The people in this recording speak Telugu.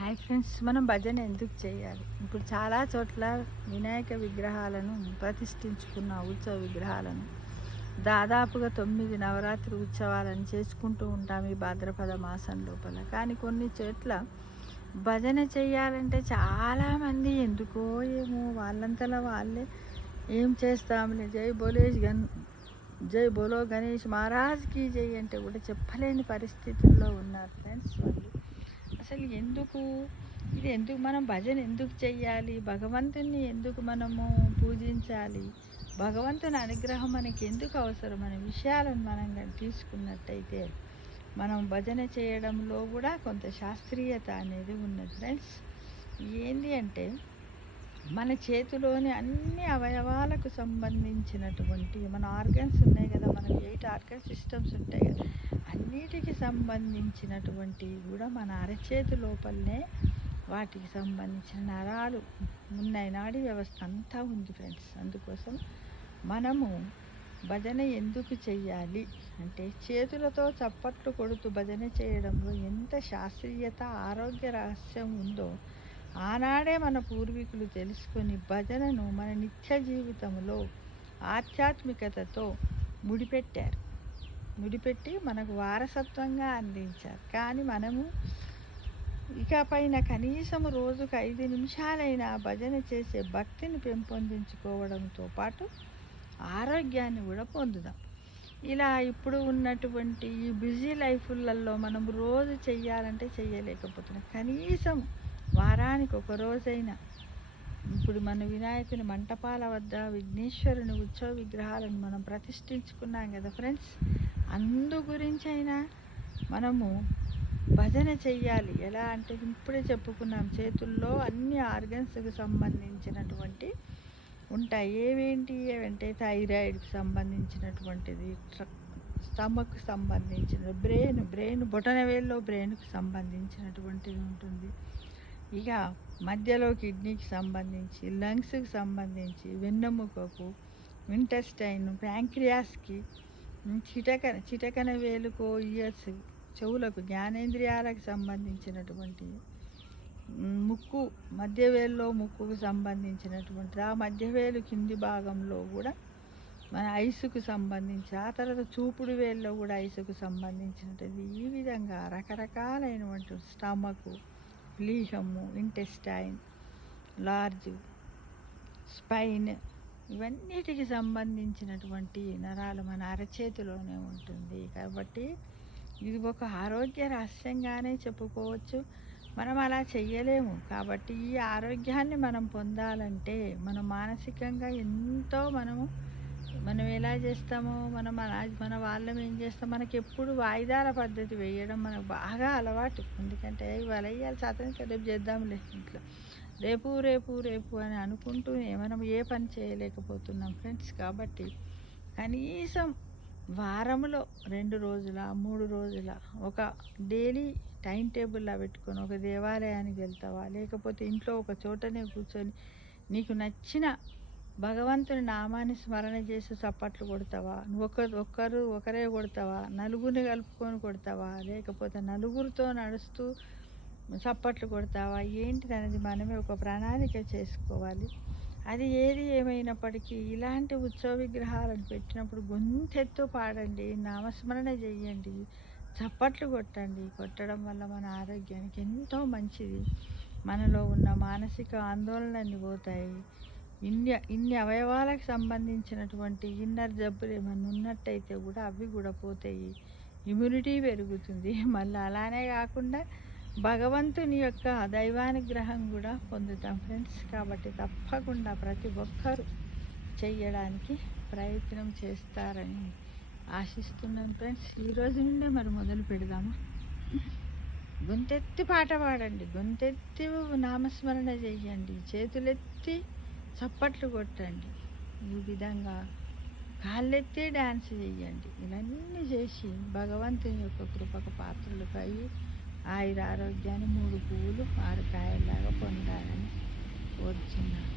హాయ్ ఫ్రెండ్స్, మనం భజన ఎందుకు చేయాలి? ఇప్పుడు చాలా చోట్ల వినాయక విగ్రహాలను ప్రతిష్ఠించుకున్న ఉత్సవ విగ్రహాలను దాదాపుగా 9 నవరాత్రి ఉత్సవాలను చేసుకుంటూ ఉంటాం ఈ భాద్రపద మాసం లోపల. కానీ కొన్ని చోట్ల భజన చేయాలంటే చాలామంది ఎందుకో ఏమో వాళ్ళంతలా వాళ్ళే ఏం చేస్తాంలే, జై బోలో గణేష్ మహారాజ్కి జై అంటే కూడా చెప్పలేని పరిస్థితుల్లో ఉన్నారు ఫ్రెండ్స్ వాళ్ళు. అసలు ఎందుకు మనం భజన ఎందుకు చెయ్యాలి? భగవంతుని ఎందుకు మనము పూజించాలి? భగవంతుని అనుగ్రహం మనకి ఎందుకు అవసరం అనే విషయాలను మనం కానీ తీసుకున్నట్టయితే మనం భజన చేయడంలో కూడా కొంత శాస్త్రీయత అనేది ఉన్నది ఫ్రెండ్స్. ఏంది అంటే మన చేతిలోని అన్ని అవయవాలకు సంబంధించినటువంటి మన ఆర్గన్స్ ఉన్నాయి కదా, మనకి 8 ఆర్గన్ సిస్టమ్స్ ఉంటాయి కదా, అన్నిటికి సంబంధించినటువంటివి కూడా మన అరచేతి లోపలనే వాటికి సంబంధించిన నరాలు ఉన్నాయి. నాడీ వ్యవస్థ అంతా ఉంది ఫ్రెండ్స్. అందుకోసం మనము భజన ఎందుకు చెయ్యాలి అంటే, చేతులతో చప్పట్లు కొడుతూ భజన చేయడంలో ఎంత శాస్త్రీయత ఆరోగ్య రహస్యం ఉందో ఆనాడే మన పూర్వీకులు తెలుసుకొని భజనను మన నిత్య జీవితంలో ఆధ్యాత్మికతతో ముడిపెట్టి మనకు వారసత్వంగా అందించారు. కానీ మనము ఇకపైన కనీసం రోజుకు 5 నిమిషాలైనా భజన చేసే భక్తిని పెంపొందించుకోవడంతో పాటు ఆరోగ్యాన్ని కూడా పొందుదాం. ఇలా ఇప్పుడు ఉన్నటువంటి ఈ బిజీ లైఫ్లలో మనం రోజు చెయ్యాలంటే చెయ్యలేకపోతున్నాం. కనీసం వారానికి ఒక రోజైనా ఇప్పుడు మన వినాయకుని మంటపాల వద్ద విఘ్నేశ్వరుని ఉత్సవ విగ్రహాలను మనం ప్రతిష్ఠించుకున్నాం కదా ఫ్రెండ్స్. అందు గురించైనా మనము భజన చెయ్యాలి. ఎలా అంటే ఇప్పుడే చెప్పుకున్నాం, చేతుల్లో అన్ని ఆర్గన్స్కి సంబంధించినటువంటి ఉంటాయి. ఏవంటే థైరాయిడ్కి సంబంధించినటువంటిది, స్టమక్కి సంబంధించిన, బ్రెయిన్ బొటనవేల్లో బ్రెయిన్కి సంబంధించినటువంటిది ఉంటుంది. ఇక మధ్యలో కిడ్నీకి సంబంధించి, లంగ్స్కి సంబంధించి, వెన్నెముకకు, ఇంటెస్టైన్, ప్యాంక్రియాస్కి, చిటకన వేలుకో, ఇయర్స్, చెవులకు, జ్ఞానేంద్రియాలకు సంబంధించినటువంటి, ముక్కు మధ్యవేలులో ముక్కుకు సంబంధించినటువంటి, ఆ మధ్యవేలు కింది భాగంలో కూడా మన ఐసుకు సంబంధించి, ఆ తర్వాత చూపుడు వేల్లో కూడా ఐసుకు సంబంధించినది. ఈ విధంగా రకరకాలైనటువంటి స్టమకు, ప్లీహము, ఇంటెస్టైన్, లార్జ్, స్పైన్, ఇవన్నిటికి సంబంధించినటువంటి నరాలు మన అరచేతిలోనే ఉంటుంది. కాబట్టి ఇది ఒక ఆరోగ్య రహస్యంగానే చెప్పుకోవచ్చు. మనం అలా చెయ్యలేము. కాబట్టి ఈ ఆరోగ్యాన్ని మనం పొందాలంటే మనం మానసికంగా ఎంతో మనం ఎలా చేస్తామో మన వాళ్ళం ఏం చేస్తాం, మనకి ఎప్పుడు వాయిదాల పద్ధతి వేయడం మనకు బాగా అలవాటు. ఎందుకంటే ఇవాళ వేయాలి, సాధారణ రేపు చేద్దాంలే, ఇంట్లో రేపు అని అనుకుంటూనే మనం ఏ పని చేయలేకపోతున్నాం ఫ్రెండ్స్. కాబట్టి కనీసం వారంలో 2 రోజుల 3 రోజుల ఒక డైలీ టైం టేబుల్లా పెట్టుకొని ఒక దేవాలయానికి వెళ్తావా, లేకపోతే ఇంట్లో ఒక చోటనే కూర్చొని నీకు నచ్చిన భగవంతుని నామాన్ని స్మరణ చేసి చప్పట్లు కొడతావా, ఒకరే కొడతావా, నలుగురిని కలుపుకొని కొడతావా, లేకపోతే నలుగురితో నడుస్తూ చప్పట్లు కొడతావా, ఏంటిది అనేది మనమే ఒక ప్రణాళిక చేసుకోవాలి. అది ఏది ఏమైనప్పటికీ ఇలాంటి ఉత్సవ విగ్రహాలను పెట్టినప్పుడు గొంతెత్తు పాడండి, నామస్మరణ చెయ్యండి, చప్పట్లు కొట్టడం వల్ల మన ఆరోగ్యానికి ఎంతో మంచిది. మనలో ఉన్న మానసిక ఆందోళనలన్నీ పోతాయి. ఇన్ని అవయవాలకు సంబంధించినటువంటి ఇన్నర్ జబ్బులు ఏమన్నా ఉన్నట్టయితే కూడా అవి కూడా పోతాయి. ఇమ్యూనిటీ పెరుగుతుంది. మళ్ళీ అలానే కాకుండా భగవంతుని యొక్క దైవానుగ్రహం కూడా పొందుతాం ఫ్రెండ్స్. కాబట్టి తప్పకుండా ప్రతి ఒక్కరూ చెయ్యడానికి ప్రయత్నం చేస్తారని ఆశిస్తున్నాను ఫ్రెండ్స్. ఈరోజు నుండే మరి మొదలు పెడదాము. గొంతెత్తి పాట పాడండి, గొంతెత్తి నామస్మరణ చెయ్యండి, చేతులెత్తి చప్పట్లు కొట్టండి, ఈ విధంగా కాళ్ళెత్తి డ్యాన్స్ చేయండి. ఇవన్నీ చేసి భగవంతుని యొక్క కృపకు పాత్రలుగా ఆయుర ఆరోగ్యాన్ని 3 పువ్వులు 6 కాయల్లాగా పొందాలని కోరుచున్నాను.